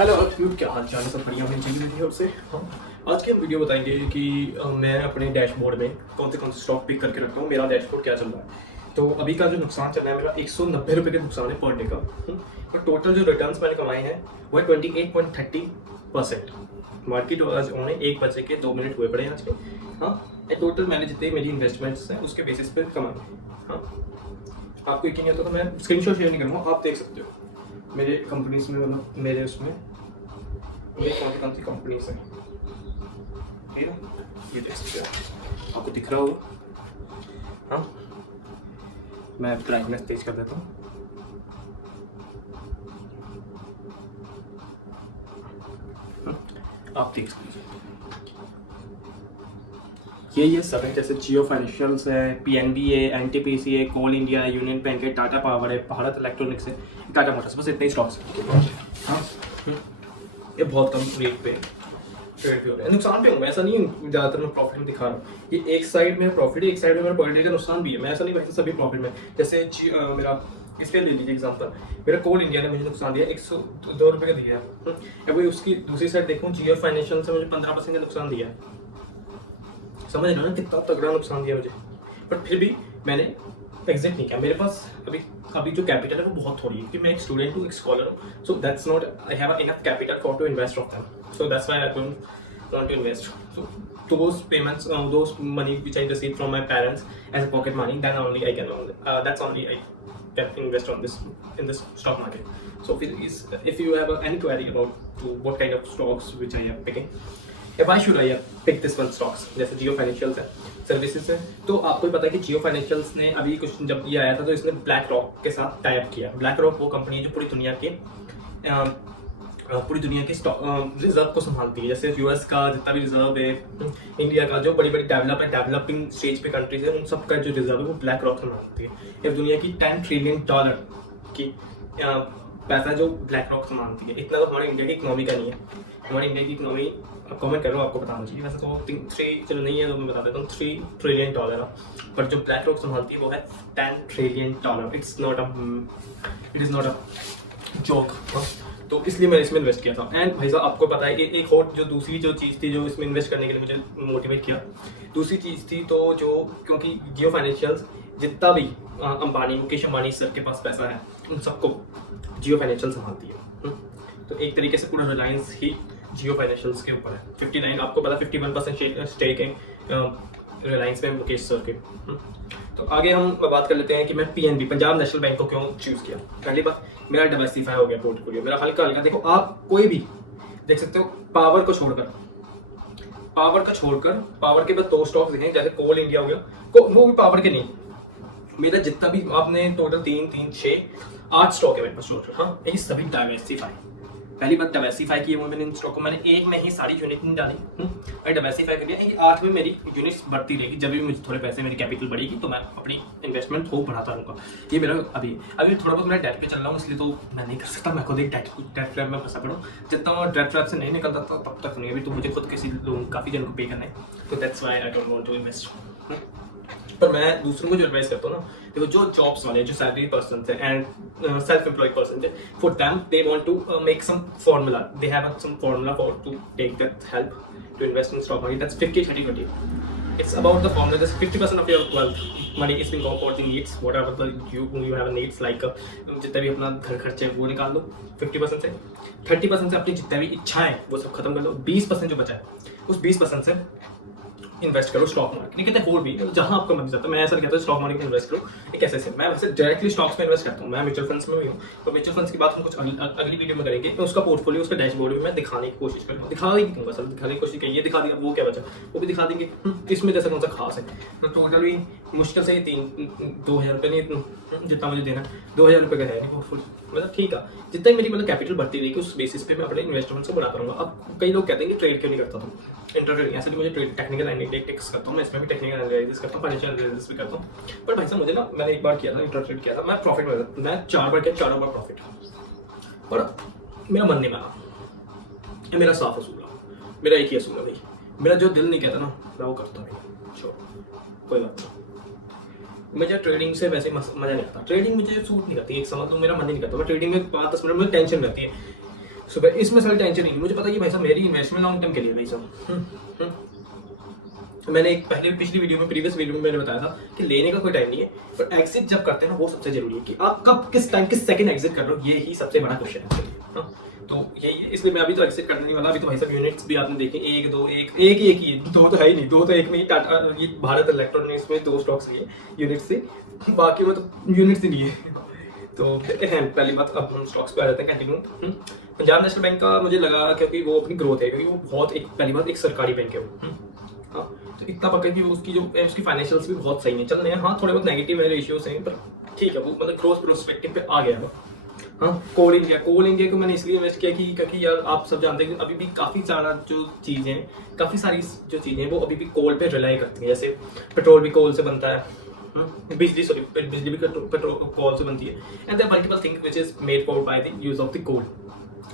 Hello क्या हाल चाल है, सब बढ़िया होनी चाहिए मेरी ओर से। हाँ, आज की हम वीडियो बताएंगे कि मैं अपने डैशबोर्ड में कौन से स्टॉक पिक करके रखता हूँ, मेरा डैशबोर्ड क्या चल रहा है। तो अभी का जो नुकसान चल रहा है मेरा 190 रुपये का नुकसान है पर डे का। और टोटल जो रिटर्न्स मैंने कमाए हैं वो है 28.30%। मार्केट आज होने 1 बजे के 2 मिनट हुए पड़े हैं आज के। हाँ, टोटल मैंने जितने मेरी इन्वेस्टमेंट्स हैं उसके बेसिस पे कमाए हैं। हाँ, आपको यकीन नहीं होता तो मैं स्क्रीनशॉट शेयर नहीं करूँगा, आप देख सकते हो मेरे कंपनीज में, मतलब मेरे उसमें मेरे कौन सी कंपनीज हैं, ठीक है। ये देख सकते हो, आपको दिख रहा होगा। हाँ, मैं ब्राइटनेस तेज कर देता हूँ। आप देख लीजिए, ये सब है, जैसे जियो फाइनेंशियल्स है, पीएनबी है, एनटीपीसी है, कोल इंडिया है, यूनियन बैंक है, टाटा पावर है, भारत इलेक्ट्रॉनिक्स है, टाटा मोटर्स, बस इतने ही स्टॉक्स हैं। हाँ, ये बहुत कम रेट पे ट्रेड भी हो रहा है। नुकसान भी होगा, ऐसा नहीं है ज़्यादातर मैं प्रॉफिट में दिखा रहा हूँ। ये एक साइड में प्रॉफिट है, एक साइड में मेरा पर डे का नुकसान भी है। मैं ऐसा नहीं कहता सभी प्रॉफिट में। जैसे मेरा इसके ले लीजिए एग्जांपल, मेरा कोल इंडिया ने मुझे नुकसान दिया 102 रुपये का दिया है। अब वही उसकी दूसरी साइड देखूँ, जियो फाइनेंशियल से मुझे 15% का नुकसान दिया है। समझ रहे हो ना कितना तगड़ा नुकसान दिया मुझे, बट फिर भी मैंने एग्जिट नहीं किया। मेरे पास अभी जो कैपिटल है वो बहुत थोड़ी है, क्योंकि मैं एक स्टूडेंट हूँ, एक स्कॉलर हूँ। So that's not I have enough capital for to invest of them. So that's why I don't want to invest. So those payments, those money which I receive from my parents as a pocket money, then only I can that's only I can invest on this in this stock market. So if you have any query about what kind of stocks which I am picking, why should I pick this one stocks, जैसे जियो financials है, services है, तो आपको भी पता है कि जियो financials ने अभी कुछ जब ये आया था तो इसने ब्लैक रॉक के साथ टाई अप किया। ब्लैक रॉक वो कंपनी है जो पूरी दुनिया के रिजर्व को संभालती है। जैसे यूएस का जितना भी रिजर्व है, इंडिया का जो बड़ी बड़ी डेवलपिंग स्टेज पे कंट्रीज है, उन सब का जो रिजर्व है वो ब्लैक रॉक संभालती है। ये दुनिया की $10 ट्रिलियन की पैसा जो ब्लैक रॉक संभालती है। इतना तो हमारे इंडिया की इकोनॉमी का नहीं है। हमारी इंडिया की इकोनॉमी, अब कमेंट कर रहा हूँ, आपको बताना चाहिए वैसे तो 3 चलो नहीं है तो मैं बता देता हूँ, $3 ट्रिलियन है। पर जो ब्लैक रॉक संभालती है वो है $10 trillion. It is not a joke. तो इसलिए मैंने इसमें इन्वेस्ट किया था। एंड भाई साहब आपको पता है कि एक और जो दूसरी जो चीज़ थी जो इसमें इन्वेस्ट करने के लिए मुझे मोटिवेट किया, दूसरी चीज़ थी तो जो, क्योंकि जियो फाइनेंशियल्स जितना भी अंबानी, मुकेश अंबानी सर के पास पैसा है उन सबको जियो फाइनेंशियल संभालती है। तो एक तरीके से पूरा रिलायंस ही जियो फाइनेंशियल्स के ऊपर है। 59 आपको पता 51% स्टेक है रिलायंस में मुकेश सर के। तो आगे हम बात कर लेते हैं कि मैं पीएनबी पंजाब नेशनल बैंक को क्यों चूज़ किया। पहली बात, मेरा डाइवर्सिफाई हो गया पोर्टफोलियो, मेरा हल्का हल्का। देखो आप कोई भी देख सकते हो, पावर को छोड़कर पावर के बाद 2 स्टॉक्स दिखे, जैसे कोल इंडिया हो गया, वो भी पावर के नहीं। मेरा जितना भी आपने टोटल 8 स्टॉक है मेरे पास टोटल। हाँ, ये सभी डाइवर्सिफाई। पहली बात डाइवर्सिफाई की है मैंने इन स्टॉक को, मैंने एक में ही सारी यूनिट नहीं डाली। मैं डाइवर्सिफाई कर लिया। 8 में मेरी यूनिट्स बढ़ती रहेगी, जब भी मुझे थोड़े पैसे, मेरी कैपिटल बढ़ेगी तो मैं अपनी इन्वेस्टमेंट खूब बढ़ाता रहूँगा। ये मेरा अभी थोड़ा बहुत मैं डेट पे चल रहा हूँ, इसलिए तो मैं नहीं कर सकता। मैं खुद एक डेट ट्रैप में फंसा पड़ा हूँ। जितना मैं डेट ट्रैप से नहीं निकलता था तब तक नहीं, अभी तो मुझे खुद किसी लोग काफ़ी जन को पे करना है, तो that's why I don't want to invest. पर मैं दूसरों को जो एडवाइस करता हूँ ना, देखो जो जॉब्स वाले, जो सैलरी पर्सन है एंड सेल्फ एम्प्लॉयड पर्सन है, for them they want to make some formula, they have some formula for to take that help to invest in stock market. That's 50-30-20। It's about the formula, just 50% of your wealth money is being go for the needs, whatever the you have needs, like जितना भी अपना घर खर्चे वो निकाल दो 50% से। 30% से अपनी जितनी भी इच्छाएं वो सब खत्म कर लो। 20% जो बचा है उस 20% से इन्वेस्ट करो स्टॉक मार्केट। नहीं कहते और भी, जहां आपका मन जाता है। मैं ऐसा नहीं कहता स्टॉक मार्केट में इन्वेस्ट करो, एक ऐसे से। मैं वैसे डायरेक्टली स्टॉक्स में इन्वेस्ट करता हूँ, मैं म्यूचुअल फंड्स में भी हूँ। तो म्यूचुअल फंड्स की बात हम कुछ अगली वीडियो में करेंगे। तो उसका पोर्टफोलियो, उसका डैशबोर्ड भी मैं दिखाने की कोशिश करूँगा। दिखाने की कोशिश की, ये दिखा दिया, वो क्या बचा वो भी दिखा देंगे। इसमें जैसे कौन सा खास है, तो टोटल भी मुश्किल से 2,000 रुपये नहीं, जितना मुझे देना 2,000 रुपये का है नहीं पोर्टफोलियो, मतलब ठीक है। जितना मेरी मतलब कैपिटल बढ़ती रहेगी उस बेसिस पे मैं अपने इन्वेस्टमेंट को बढ़ाता रहूँगा। अब कई लोग कहते हैं कि ट्रेड क्यों नहीं करता था, इंटरट्रेडिंग, ऐसे भी मुझे टेक्निकल एनालिटिक्स करता हूँ मैं, इसमें भी टेक्निकल एनालिसिस करता हूँ, फाइनेंशियल एनालिसिस भी करता हूँ। पर भाई साहब मुझे ना, मैंने एक बार किया था, इंटरट्रेड किया था, मैं प्रॉफिट में था, मैं 4 बार किया, चारों बार प्रॉफिट। पर मेरा मन नहीं माना, मेरा साफ असूल है, मेरा एक ही असूल है भाई, मेरा जो दिल नहीं कहता ना मैं वो करता नहीं। छोड़, कोई बात नहीं। मुझे ट्रेडिंग से वैसे मजा नहीं आता, ट्रेडिंग मुझे सूट नहीं करती, एक समझ लो मेरा मन नहीं करता। मैं ट्रेडिंग में 5-10 मिनट में टेंशन रहती है, सुबह इसमें सारी टेंशन नहीं, मुझे पता है कि भाई साहब मेरी इन्वेस्टमेंट लॉन्ग टर्म के लिए भाई साहब। मैंने एक पिछली वीडियो में, प्रीवियस वीडियो में मैंने बताया था कि लेने का कोई टाइम नहीं है, पर एग्जिट जब करते हैं ना वो सबसे जरूरी है कि आप कब किस टाइम किस सेकंड एग्जिट कर रहे हो, ये ही सबसे बड़ा क्वेश्चन है। हाँ, तो यही, इसलिए मैं अभी तो एग्जिट करने नहीं वाला। अभी तो भाई साहब यूनिट्स भी आपने देखे, एक ही, दो तो है ही नहीं, दो तो एक में ही टाटा, ये भारत इलेक्ट्रॉनिक्स में 2 स्टॉक्स लिए यूनिट से, बाकी में तो यूनिट्स ही नहीं है। तो पहली बात, अब हम स्टॉक्स पे आ जाते हैं कंटिन्यू। पंजाब नेशनल बैंक का मुझे लगा क्योंकि वो अपनी ग्रोथ है, क्योंकि वो बहुत पहली बात एक सरकारी बैंक है वो। हाँ, तो इतना पकड़ कि उसकी फाइनेंशियल्स भी बहुत सही नहीं चल रहे हैं। हाँ, थोड़े बहुत नेगेटिव है रेशियोज हैं, पर ठीक है, वो मतलब ग्रोथ प्रोस्पेक्टिव पे आ गया है। हाँ, कोल इंडिया को मैंने इसलिए इन्वेस्ट किया कि क्योंकि यार आप सब जानते हैं कि अभी भी काफ़ी सारी जो चीज़ें हैं वो अभी भी कोल पे रिलाई करती हैं। जैसे पेट्रोल भी कोल से बनता है, बिजली भी पेट्रोल कोल से बनती है, and there multiple thing which is made for by the use of the coal.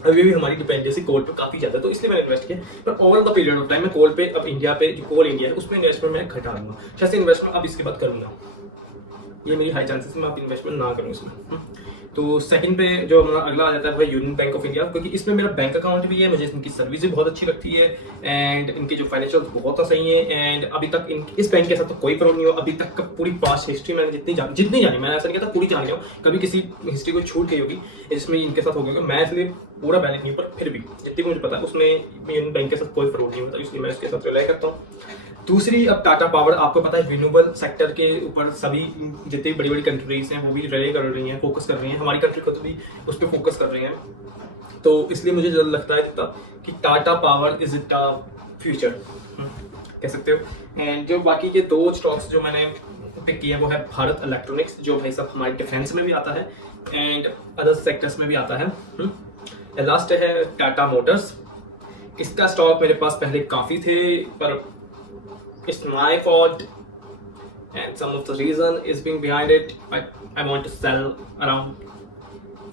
अभी भी हमारी डिपेंडेंसी कोल पे काफ़ी ज़्यादा है, तो इसलिए मैंने इन्वेस्ट किया। पर over the period of time मैं कोल पे, अब इंडिया पे जो कोल इंडिया है उसमें इन्वेस्टमेंट मैं घटा दूंगा, जैसे इन्वेस्टमेंट अब इसके बाद करूँगा, ये मेरी हाई चांसेस मैं अब इन्वेस्टमेंट ना करूँ इसमें। तो सेकंड पे जो हमारा अगला आ जाता है वो यूनियन बैंक ऑफ इंडिया, क्योंकि इसमें मेरा बैंक अकाउंट भी है, मुझे इनकी सर्विस भी बहुत अच्छी लगती है, एंड इनकी जो फाइनेंशियल बहुत सही है, एंड अभी तक इस बैंक के साथ तो कोई प्रॉब्लम नहीं हो। अभी तक का पूरी पास्ट हिस्ट्री मैंने जितनी जानी, मैंने ऐसा नहीं कहता पूरी जान गया हूँ, कभी किसी हिस्ट्री को छूट गई होगी जिसमें इनके साथ हो गया, मैं इसलिए पूरा बैलेंस नहीं, पर फिर भी जितनी मुझे पता है उसमें यूनियन बैंक के साथ कोई फ्रॉड नहीं होता, इसलिए मैं इसके साथ रिलाई करता हूँ। दूसरी, अब टाटा पावर, आपको पता है रिन्यूएबल सेक्टर के ऊपर सभी जितनी बड़ी बड़ी कंट्रीज हैं वो भी रिले कर रही हैं, फोकस कर रही हैं, हमारी कंट्री को तो भी उस पर फोकस कर रही हैं। तो इसलिए मुझे जो लगता है कि Tata power is it future कह सकते हो। एंड जो बाकी के 2 स्टॉक्स जो मैंने पिक किए वो है भारत इलेक्ट्रॉनिक्स, जो भाई साहब हमारे डिफेंस में भी आता है एंड अदर सेक्टर्स में भी आता है। लास्ट है टाटा मोटर्स, इसका स्टॉक मेरे पास पहले काफ़ी थे, पर it's my fault and some of the reason is being behind it, but I want to sell around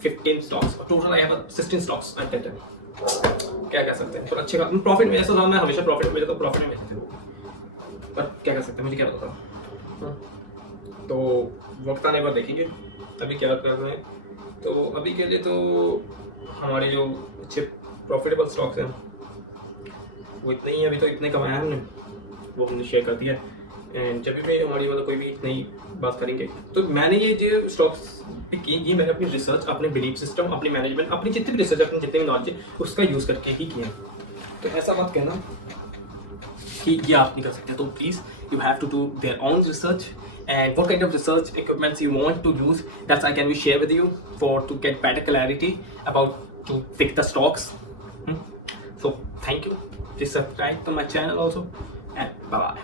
15 stocks, total I have 16 stocks at that time। क्या कह सकते हैं, पर अच्छे का प्रॉफिट में, ऐसा था मैं हमेशा प्रॉफिट में तो प्रॉफिट में बेचते हो, पर क्या कह सकते हैं, मुझे क्या पता था। तो वक्त आने पर देखेंगे अभी क्या कर रहे हैं। तो अभी के लिए तो हमारे जो अच्छे प्रॉफिटेबल स्टॉक्स हैं वो इतने ही, अभी तो इतने कमाए हमने, वो हमने शेयर कर दिया। एंड जब भी हमारी मतलब कोई भी नई बात करेंगे तो मैंने ये जो स्टॉक्स की, ये मैंने अपनी रिसर्च, अपने बिलीफ सिस्टम, अपनी मैनेजमेंट, अपनी जितनी भी रिसर्च, अपनी जितने भी नॉलेज उसका यूज़ करके ही किया। तो ऐसा मत कहना कि ये आप नहीं कर सकते, तो please you have to do their own research, and what kind of research equipments you want to use, that I can be share with you for to get better clarity about to pick the stocks. So thank you, please subscribe to my channel also, and bye bye।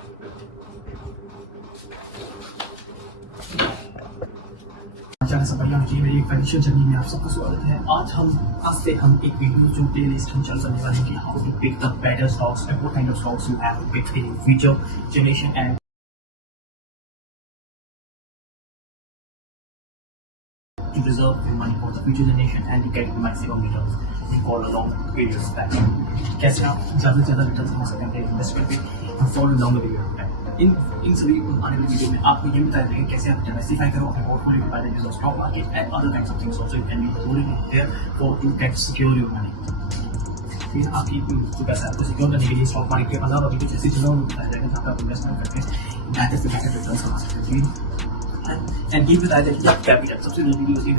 मेरी financial journey में आप सबका स्वागत है। आज से हम एक वीडियो जो प्लेलिस्ट हम चल करने वाले हैं कि how to pick the better stocks and what kind of stocks you have to pick in future generation and to preserve your money for the future generation and to get maximum returns in for a long period of time। कैसे आप ज़्यादा से ज़्यादा return कमा सकते हैं investment में for long period of time. इन सभी आने वाली वीडियो में आपको ये बताया जाएगा कैसे आप डाइवर्सिफाई करो अपने portfolio by the use of stock market and other kinds of things also you can be holding there for to get secure your money. फिर आपकी जो पैसा आपको सिक्योर करने के लिए स्टॉक मार्केट के अलावा भी कुछ ऐसी जगह बताया जाएगा जहाँ पर आप इन्वेस्टमेंट करके बेहतर से बेहतर रिटर्न कमा सकते हैं। एंड ये बताया जाए कि आप कैपिटल सबसे जरूरी होती है।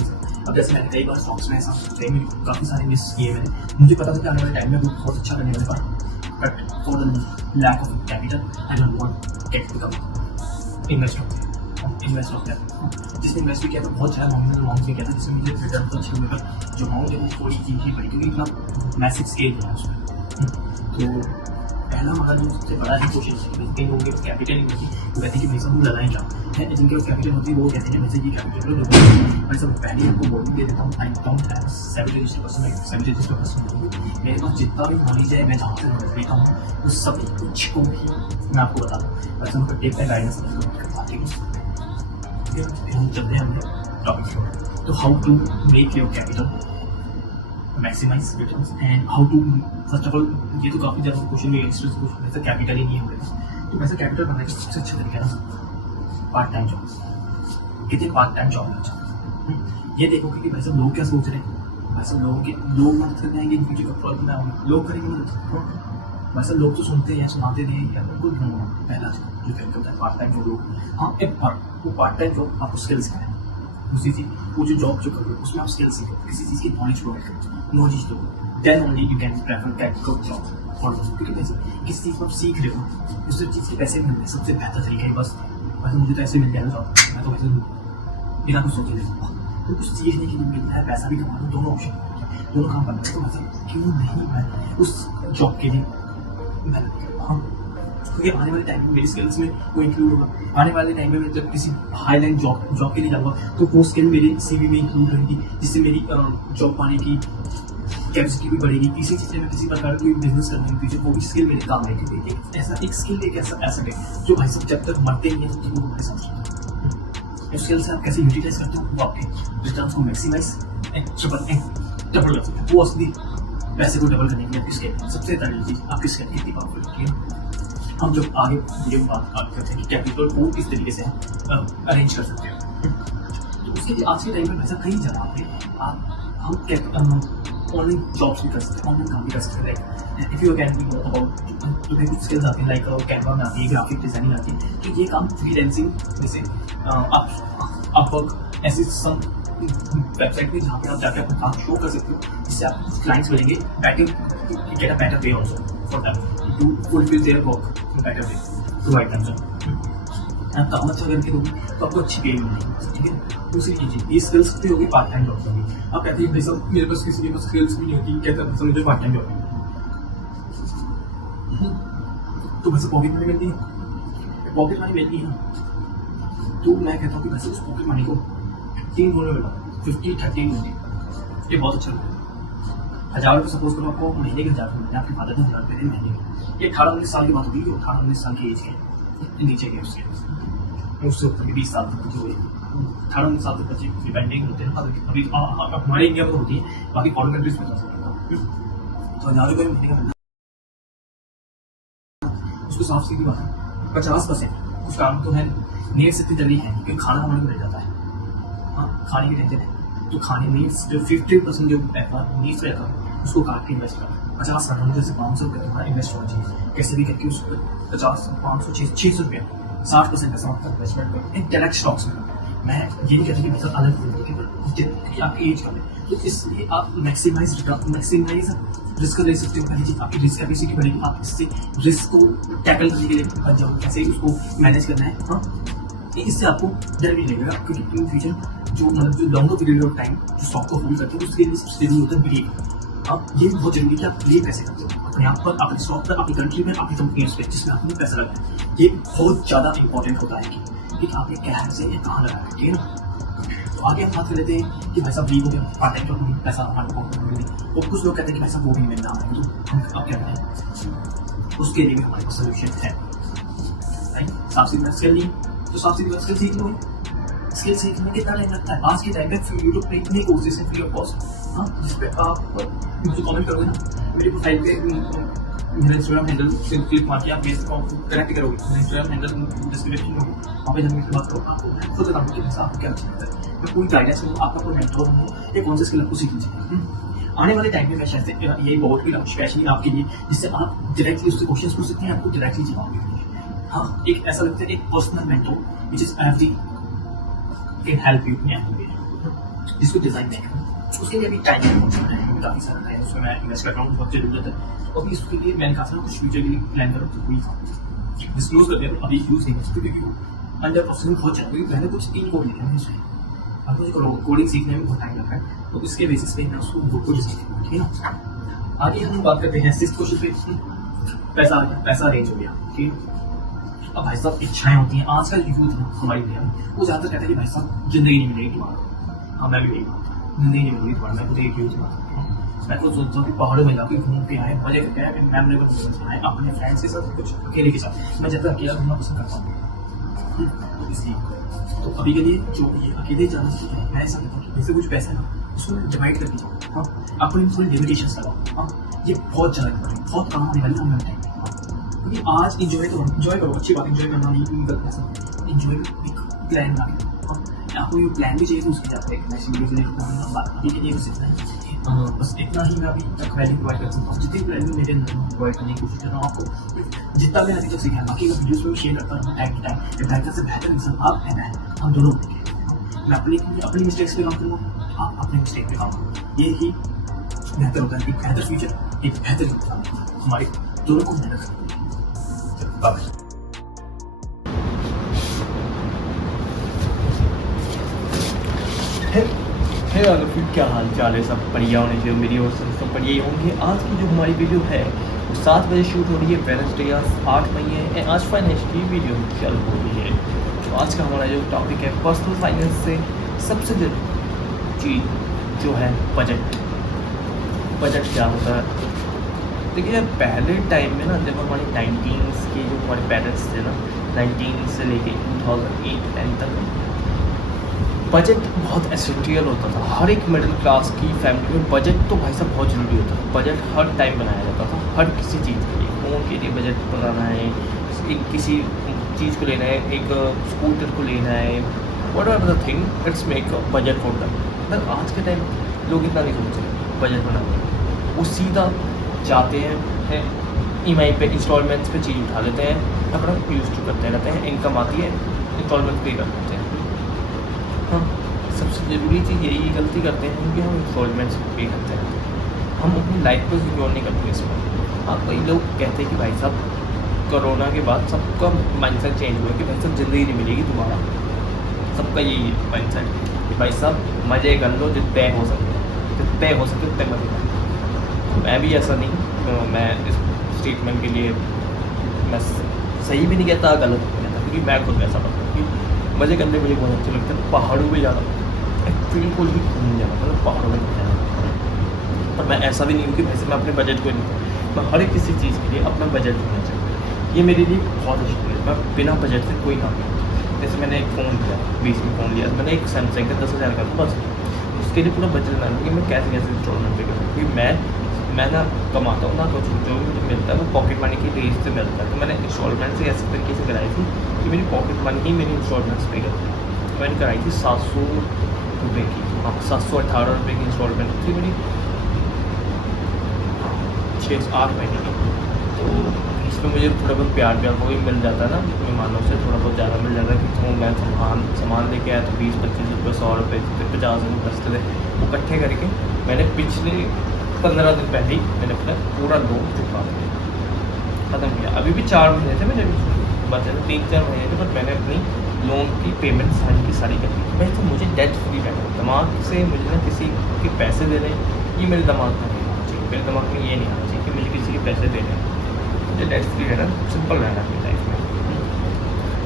अब जैसे मैंने कई बार स्टॉक्स में ऐसा काफ़ी सारे मिस किए मैंने, मुझे पता था कि आने वाले टाइम में बहुत अच्छा करने वाले पर, but for the lack of capital I don't want get become investor of that. जिसने इन्वेस्ट किया था बहुत ज़्यादा अमाउंट में किया था, जिसमें मुझे रिटर्न तो अच्छे हुए, पर जो अमाउंट है वो थोड़ी चीज़ ही पड़ी क्योंकि इतना मैसिव स्केल है उसमें। तो पहला हमारा जो सबसे बड़ा ही कोशिश है, कई लोगों के कैपिटल नहीं होती, वो कहते हैं कि भाई साहब लगाएं क्या है, जिनके पास कैपिटल होती है वो कहते हैं वैसे ये कैपिटल लो। भाई साहब पहले आपको वार्निंग दे देता हूँ, आई डोंट हैव 70% मेरे पास जितना भी नॉलेज है मैं जहाँ से नॉलेज लेता हूँ उस सब कुछ को भी मैं आपको बता दूँ, बस हमको टेप का गाइडेंस करवाती हूँ। हम चलते हैं हमने टॉपिक पर, तो how to make your capital maximise returns and how to, first of all ये तो काफ़ी ज़्यादा क्वेश्चन में एक्स्ट्रा क्वेश्चन, वैसे कैपिटल ही नहीं है हमारे, तो वैसे कैपिटल बनाने का सबसे अच्छा तरीका है पार्ट टाइम जॉब। कितने पार्ट टाइम जॉब अच्छा, ये देखो कि भाई सब लोग क्या सोच रहे हैं, वैसे लोग मदद करने आएंगे इन फ्यूचर का प्रॉब्लम ना होगा, लोग करेंगे मदद। वैसे लोग तो सुनते हैं, सुनाते नहीं, या कुछ पहला जो तरीका होता है पार्ट टाइम जॉब लोग, हाँ एक बार वो पार्ट टाइम जॉब आपको स्किल सिखाए, दूसरी चीज वो जो जॉब जो करो उसमें आप स्किल सीखो, किसी चीज़ की नॉलेज प्रोवाइड करो, नॉलेज दो, then only you can prefer technical job और क्योंकि पैसे किसी चीज़ को आप सीख रहे हो उस चीज़ के पैसे मिलते हैं, सबसे बेहतर तरीका है बस। वैसे मुझे तो ऐसे मिल गया ना जॉब, मैं तो वैसे बिना कुछ सोचे नहीं, तो कुछ सीखने के लिए मिलता है, पैसा भी कमा रहा हूँ, दोनों ऑप्शन दोनों काम करना है, तो मतलब क्यों नहीं मैं उस जॉब के लिए क्योंकि आने वाले टाइम में मेरी स्किल्स में वो इंक्लूड होगा, आने वाले टाइम में मैं जब किसी हाई लाइन जॉब के लिए जाऊँगा तो वो स्किल मेरी सीवी में इंक्लूड रहेगी, जिससे मेरी जॉब पाने की कैपेसिटी भी बढ़ेगी। तीसरी चीज़ मैं किसी प्रकार का कोई बिजनेस करने की वो भी स्किल मेरे काम आएगी। ऐसा एक स्किल एक ऐसा एसेट है जो भाई साहब जब तक मरते नहीं है तब तक वो हमारे साथ उस स्किल से आप कैसे यूटिलाइज करते हो, वो आपके रिटर्न को मैक्सिमाइज डबल कर सकते हैं। वो असली पैसे को डबल करने के लिए आपकी स्किल सबसे पहली चीज़ आपकी स्किल कितनी पावरफुल है। हम जब आगे वीडियो बात करते हैं कि कैपिटल को किस तरीके से अरेंज कर सकते हैं, तो उसके लिए आज के टाइम में ऐसा कई जगह पे हम ऑनलाइन जॉब्स भी कर सकते हैं, ऑनलाइन काम भी कर सकते हैं। Like if you can be about तुम्हें कुछ स्किल्स आती हैं, लाइक कैनवा में आती है, ग्राफिक डिजाइनिंग आती है, तो ये काम फ्रीलांसिंग जैसे अपवर्क ऐसी सम वेबसाइट पे जहाँ पे आप जाकर अपना काम शो कर सकते हो, जिससे आपको क्लाइंट्स मिलेंगे get a better way also for that to fulfil their work in better way provide them job. आप काम अच्छा करके दोगे तो आपको अच्छी पे मिलेगी, ठीक है। दूसरी चीज़ ये स्किल्स भी होगी पार्ट टाइम जॉब होगी। आप कहते हैं भाई साहब मेरे पास किसी के पास स्किल्स भी नहीं होती, कहते हैं मुझे पार्ट टाइम जॉब तो वैसे पॉकेट मनी मिलती है, पॉकेट मनी मिलती है ना, तो मैं कहता हूँ कि वैसे उस पॉकेट मनी को 3 गुना मिला 50-30-20 ये बहुत अच्छा है। 1000 रुपये सपोज करो आपको महीने के 1000 रुपये, आपके फादर ने 1000 रुपये महीने के, ये 18-19 साल की बात होगी, जो 18-19 साल की एज के नीचे के उसके उससे ऊपर के 20 साल तक जो है 18-19 साल तक बच्चे डिपेंडिंग होते हैं। अभी हमारे इंडिया में होती है, बाकी फॉरेन कंट्रीज में जा सकते हैं। तो 1000 रुपये महीने का मिलता उसको साफ सीधी बात है 50% कुछ काम तो है नीड से इतनी जल्दी है क्योंकि खाना हमारे को रह जाता है। हाँ खाने की टेंशन है, तो खाने नीड्स जो 50% जो नीड्स रहता है उसको काट के इन्वेस्ट करना। 50 से 500 रुपये तुम्हारा इन्वेस्ट होना चाहिए, कैसे भी करके उसको 50-500-600 रुपया 60% का इन्वेस्टमेंट करो एक डायरेक्ट स्टॉक्स में। मैं ये नहीं कहता कि मतलब अलग लेकिन आपकी एज कम है, तो इसलिए आप मैक्सिमाइज रिस्क ले सकते हो। पहली चीज आपकी रिस्क कैपेसिटी बढ़ेगी, आप इससे रिस्क को टैकल करने के लिए बच जाओ, कैसे उसको मैनेज करना है। हाँ इससे आपको डर भी लगेगा क्योंकि इन फ्यूचर जो लॉन्गर पीरियड ऑफ टाइम जो स्टॉक को होल्ड करते हैं उसके लिए सबसे जरूरी होता है बिलीव। हाँ ये बहुत जरूरी है कि आप बिलीव कैसे करते हो अपने आप पर, अपने स्टॉक पर, अपनी कंट्री में, अपनी कंपनीज पे जिसमें आपने पैसा लगाया है। ये बहुत ज़्यादा इंपॉर्टेंट होता है कि आपने क्या से या कहाँ लगाया है, ठीक है ना। तो आगे हम बात कर लेते हैं कि भाई साहब लीव हो गया, पार्ट टाइम जॉब में पैसा हमारे को मिले, तो कुछ लोग कहते हैं कि भाई साहब वो भी मिलना है, तो हम अब क्या करें, उसके लिए भी हमारे पास सोल्यूशन है। साफ सीधी स्किल नहीं तो साफ सीधी स्किल सीख लो। स्किल सीखने में कितना टाइम लगता है आज के टाइम में? यूट्यूब पे इतने कोर्सेज हैं फ्री ऑफ कॉस्ट, हाँ जिस पे आप मुझे कमेंट करोगे ना, मेरी प्रोफाइल पे मेरा इंस्टाग्राम हैंडल से क्लिक मार के आप मेरे से कनेक्ट करोगे, मेरा इंस्टाग्राम हैंडल डिस्क्रिप्शन में होगा, वहाँ पे जाकर बात करो, आपको खुद बताऊँगा कि आपको क्या अच्छा लगता है। मैं पूरी गाइडेंस में आपका कोई मेंटोर हूँ, ये कौन सा स्किल आपको सीखनी चाहिए। आने वाले टाइम में मैं शायद यही बहुत भी स्पेशली आपके लिए, जिससे आप डायरेक्टली उससे क्वेश्चन पूछ सकते हैं, आपको डायरेक्टली जवाब मिलेंगे। हाँ एक ऐसा लगता है एक personal mentor which is every can help you in every way, जिसको डिजाइन नहीं उसके लिए अभी टाइम काफ़ी सारा है, उसमें मैं इन्वेस्ट कर रहा हूँ, बहुत जरूरत है। और अभी इसके लिए मैंने कहा था कुछ फ्यूचर के लिए प्लान करो तो कोई डिस्क्लोज कर दिया, अभी यूज नहीं कर सकते क्योंकि वो अंडर प्रोसेसिंग बहुत चल रही है। मैंने कुछ 3 कोड लिखे हैं उसमें, अब मुझे कोडिंग सीखने में बहुत टाइम लगा है, तो इसके बेसिस पे मैं उसको बुक को डिजाइन करूँगा, ठीक है ना। आगे हम बात करते हैं 6th क्वेश्चन पे, पैसा आ गया, पैसा अरेंज हो गया, ठीक है। अब भाई साहब इच्छाएं होती हैं, आज का यूथ है हमारी इंडिया में, वो ज़्यादातर कहता है कि भाई साहब जिंदगी नहीं मिलेगी तुम्हारा। हाँ मैं भी यही बात, जिंदगी नहीं मिलेगी तुम्हारा। मैं खुद एक यूथ हूँ, मैं तो सोचता हूँ कि पहाड़ों में जाकर घूम के आए, मजे करके आए, मेमोरेबल मोमेंट्स बनाए अपने फ्रेंड्स के साथ, कुछ अकेले के साथ। मैं ज़्यादा अकेला घूमना पसंद करता हूँ, इसलिए तो अभी के लिए जो ये अकेले जाना चाहिए, मैं ऐसा कहता हूँ कि जैसे कुछ पैसा ना उसको डिवाइड करके जाओ। हाँ अपने थोड़ी लिमिटेशंस लगाओ। हाँ ये बहुत ज़्यादा इंपॉर्टेंट, बहुत काम आने वाली है हमारे टाइम में, क्योंकि आज इंजॉय करो, अच्छी बात, इंजॉय करना नहीं करते ऐसा, इंजॉय एक प्लान बना के। आपको ये प्लान भी चाहिए तो उसकी जाते हैं, मैं वीडियो के लिए अभी के लिए बस इतना है। बस इतना ही मैं अभी तक वैल्यू प्रोवाइड कर सकता हूँ। जितनी वैल्यू मेरे अंदर प्रोवाइड करने की कोशिश कर रहा हूँ आपको, जितना मैंने अभी तक सीखा है। बाकी मैं वीडियोस में शेयर करता हूँ टाइम टू टाइम, बेहतर से बेहतर इंसान आप है मैं, हम दोनों बनेंगे। मैं अपनी मिस्टेक्स पे काम करूँगा, आप अपने मिस्टेक पे काम करो। ये ही बेहतर होता है कि बेहतर फ्यूचर, एक बेहतर इंसान हमारे दोनों को मेहनत करनी है। बाय। है अगर फिर क्या हाल चाल है, सब बढ़िया होने चाहिए मेरी ओर से, सब बढ़िया ही होंगे। आज की जो हमारी वीडियो है वो 7 बजे शूट हो रही है, वेडनेसडे 8 मई है। आज फाइनेंस की वीडियो चल हो रही है। तो आज का हमारा जो टॉपिक है पर्सनल फाइनेंस से सबसे चीज़ जो है बजट। बजट क्या होता है? देखिए पहले टाइम में ना, जब हमारे 19s के जो हमारे पेरेंट्स थे ना, 19 से लेके 2008-10 तक बजट बहुत एसेंशियल होता था। हर एक मिडिल क्लास की फैमिली में बजट तो भाई साहब बहुत ज़रूरी होता था। बजट हर टाइम बनाया जाता था, हर किसी चीज़ के लिए। फ़ोन के लिए बजट बनाना है, एक किसी चीज़ को लेना है, एक स्कूटर को लेना है, what ever the thing it's make budget for them. मतलब आज के टाइम लोग इतना नहीं सोच रहे बजट बनाने। वो सीधा जाते हैं EMI पे, इंस्टॉलमेंट्स पे चीज़ उठा लेते हैं, अपना यूज़ टू करते रहते हैं। इनकम आती है, इंस्टॉलमेंट पे कर देते हैं। हाँ, सबसे ज़रूरी चीज़ यही गलती करते हैं कि हम इंस्टॉलमेंट्स पे करते हैं, हम अपनी लाइफ को सिक्योर नहीं करते इसमें। हाँ, कई लोग कहते हैं कि भाई साहब कोरोना के बाद सबका माइंडसेट चेंज हुआ कि भाई साहब ज़िंदगी नहीं मिलेगी दोबारा। सबका यही है माइंडसेट कि भाई साहब मज़े कर लो जितने हो सके उतने मज़े कर। मैं भी ऐसा नहीं, तो मैं इस स्टेटमेंट के लिए मैं सही भी नहीं कहता, गलत भी नहीं कहता, क्योंकि मैं खुद ऐसा करता हूँ कि मज़े करने मुझे बहुत अच्छा लगता है। पहाड़ों में जाना, बिल्कुल भी घूमने जाना, मतलब पहाड़ों में जाना। पर मैं ऐसा भी नहीं हूँ कि वैसे मैं अपने बजट को नहीं, मैं हर एक किसी चीज़ के लिए अपना बजट होना चाहिए। ये मेरे लिए बहुत अच्छी है। मैं बिना बजट से कोई काम नहीं। जैसे मैंने एक फ़ोन लिया, 20 में फ़ोन लिया, मैंने एक सैमसंग का 10,000 का, बस उसके लिए पूरा बजट बनाना कि मैं कैसे इंस्टॉलमेंट पे करूँ। क्योंकि मैं ना कमाता हूँ ना, तो जो भी मुझे मिलता है वो पॉकेट मनी की रेंज से मिलता है। तो मैंने इंस्टॉलमेंट से ऐसे तरीके से कराई थी कि मेरी पॉकेट मनी ही मेरी इंस्टॉलमेंट्स पे करती। मैंने कराई थी 700 रुपये की, हाँ 718 रुपये की इंस्टॉलमेंट थी मेरी, 6-8 महीने की। तो इसमें मुझे थोड़ा बहुत प्यार वो भी मिल जाता है ना मेहमानों से, थोड़ा बहुत ज़्यादा मिल जाता है कि तो मैं सामान लेके आया तो 20-25 रुपये, 100 रुपये, 50 रुपये बचते थे। वो इकट्ठे करके मैंने पिछले 15 दिन पहले ही मैंने अपना पूरा लोन चुका दिया, ख़त्म किया। अभी भी 4 महीने थे मेरे बचे थे, 3-4 महीने थे, बट मैंने अपनी लोन की पेमेंट सारी की सारी कर दी। वैसे मुझे डेट फ्री रहना है, दिमाग से मुझे ना किसी के पैसे देने, ये मेरे दिमाग में नहीं आना चाहिए। मेरे दिमाग में ये नहीं आना चाहिए कि मुझे किसी के पैसे देने, मुझे डेट फ्री रहना, सिंपल रहना अपनी लाइफ में।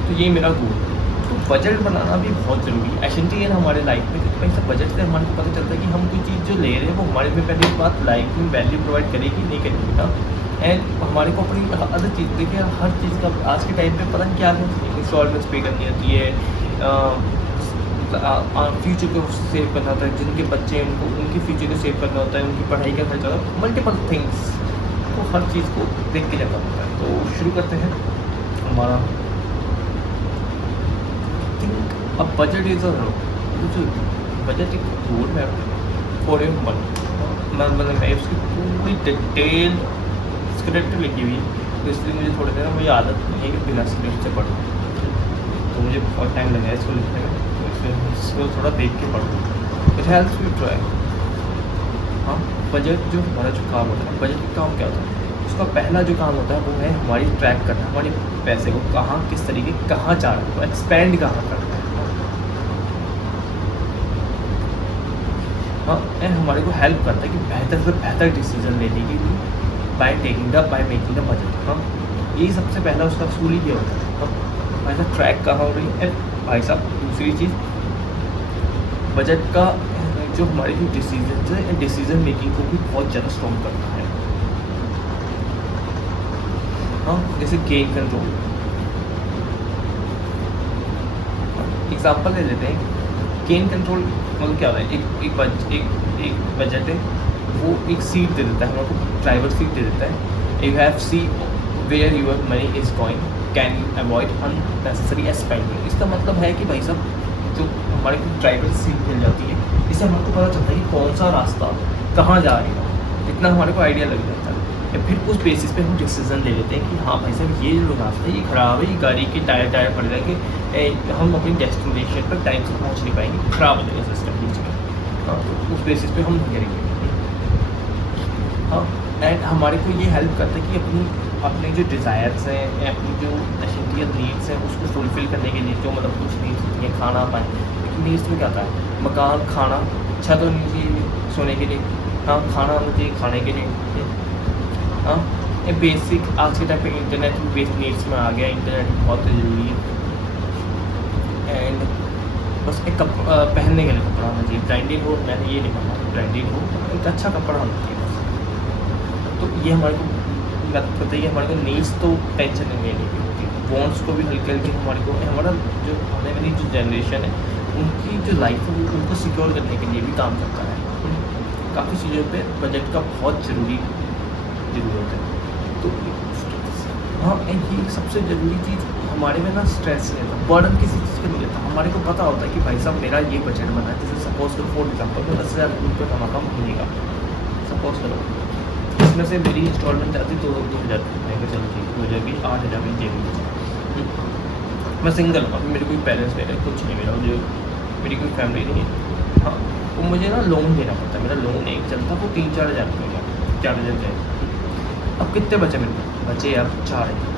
तो ये मेरा गोल है। तो बजट बनाना भी बहुत ज़रूरी है, एसेंशियल है हमारे लाइफ में। क्योंकि पैसा बजट से हमारे को पता चलता है कि हम कोई चीज़ जो ले रहे हैं वो हमारे में पहले बात लाइफ में वैल्यू प्रोवाइड करेगी नहीं करेगी ना। एंड हमारे को अपनी अदर चीज़ देखिए, हर चीज़ का आज के टाइम पे पता नहीं क्या है, इंस्टॉलमेंट्स पे करनी होती है, फ्यूचर को सेव करना होता है, जिनके बच्चे हैं उनको उनके फ्यूचर को सेव करना होता है, उनकी पढ़ाई का खर्चा होता है, मल्टीपल थिंग्स। तो हर चीज़ को देख के जाना होता है। तो शुरू करते हैं हमारा अब बजट इज़ बजट एक road map for your money. मतलब मैं उसकी पूरी डिटेल स्क्रिप्ट लिखी हुई है, तो इसलिए मुझे थोड़ी देर मुझे आदत नहीं है कि बिना स्क्रिप्ट से पढ़ूँ, तो मुझे बहुत टाइम लगा इसको लिखने में। तो इसलिए इसको थोड़ा देख के पढ़ूँ। It helps you try. हाँ, बजट जो हमारा जो काम होता है, बजट का काम क्या होता है? उसका पहला जो काम होता है वो है हमारी ट्रैक करना, हमारे पैसे को कहाँ किस तरीके कहाँ जा रहा है, तो एक्सपेंड कहाँ करना है। हाँ, एंड हमारे को हेल्प करता है कि बेहतर से बेहतर डिसीजन लेने के लिए बाय मेकिंग द बजट। हाँ, यही सबसे पहला उसका असूल ही ये होता है। हाँ, भाई साहब ट्रैक कहाँ हो रही है। भाई साहब दूसरी चीज़, बजट का जो हमारी जो डिसीजन है, डिसीजन मेकिंग को भी बहुत ज़्यादा स्ट्रॉन्ग करता है। हाँ, जैसे गेन कंट्रोल, एग्जाम्पल ले लेते हैं। गेन कंट्रोल मतलब क्या होता है? एक बजट है, वो एक सीट दे देता है हमको, ड्राइवर सीट दे देता है। You have see where your money is going, can you avoid unnecessary spending. इसका मतलब है कि भाई साहब जो हमारे को ड्राइवर सीट मिल जाती है, इससे हमको पता चलता है कि कौन सा रास्ता कहाँ जा रही है, इतना हमारे को आइडिया लग जाता है। या फिर उस बेसिस पे हम डिसीजन ले लेते हैं कि हाँ भाई साहब ये जो रास्ता है ये ख़राब है, ये गाड़ी के टायर पड़ जाएंगे, हम अपनी डेस्टिनेशन पर टाइम से पहुँच नहीं पाएंगे, ख़राब हो जाएगा सिस्टम बीच में। हाँ, तो उस बेसिस पे हम करेंगे। हाँ, एंड हमारे को ये हेल्प करता है कि अपने जो डिज़ायर्स हैं, अपनी जो एसेंशियल नीड्स हैं उसको फुलफ़िल करने के लिए, जो मतलब कुछ नीड्स होती हैं, खाना पाए, लेकिन नीड्स में क्या आता है, मकान, खाना, छत होनी चाहिए सोने के लिए, हाँ खाना होना चाहिए खाने के लिए, हाँ ये बेसिक आज के टाइम पे इंटरनेट भी बेसिक नीड्स में आ गया, इंटरनेट बहुत ज़रूरी है। एंड बस एक पहनने के लिए कपड़ा होना चाहिए, ब्रांडेड हो, मैंने ये नहीं कहना ब्रांडेड हो, एक अच्छा कपड़ा होना चाहिए बस। तो ये हमारे को मदद करता है, हमारे को नीड्स तो टेंशन नहीं लेनी होती, वॉन्ट्स को भी हल्के हल्के हमारे को, हमारा जो आने वाली जो जनरेशन है उनकी जो लाइफ है उनको सिक्योर करने के लिए भी काम करता है। काफ़ी चीज़ों पे बजट का बहुत ज़रूरत है। तो हाँ, ये सबसे ज़रूरी चीज़ हमारे में ना स्ट्रेस नहीं रहता, बर्डन किसी चीज़ का नहीं रहता। हमारे को पता होता है कि भाई साहब मेरा ये बजट बना है, जैसे सपोज करो फॉर एग्जाम्पल मैं 10,000 रुपये कमाता हूँ महीने का, सपोज करो इसमें से मेरी इंस्टॉलमेंट जाती 2,000 रुपये का, चलो ठीक 2,000 की 8,000 की जेब। मैं सिंगल हूँ, मेरे कोई पेरेंट्स मेरे कुछ नहीं, मेरा जो मेरी कोई फैमिली नहीं है। हाँ, वो मुझे ना लोन देना पड़ता है, मेरा लोन एक चलता वो 3-4 हज़ार रुपये का, 4,000 जाए। अब कितने बचे मेरे बचे अब 4,000।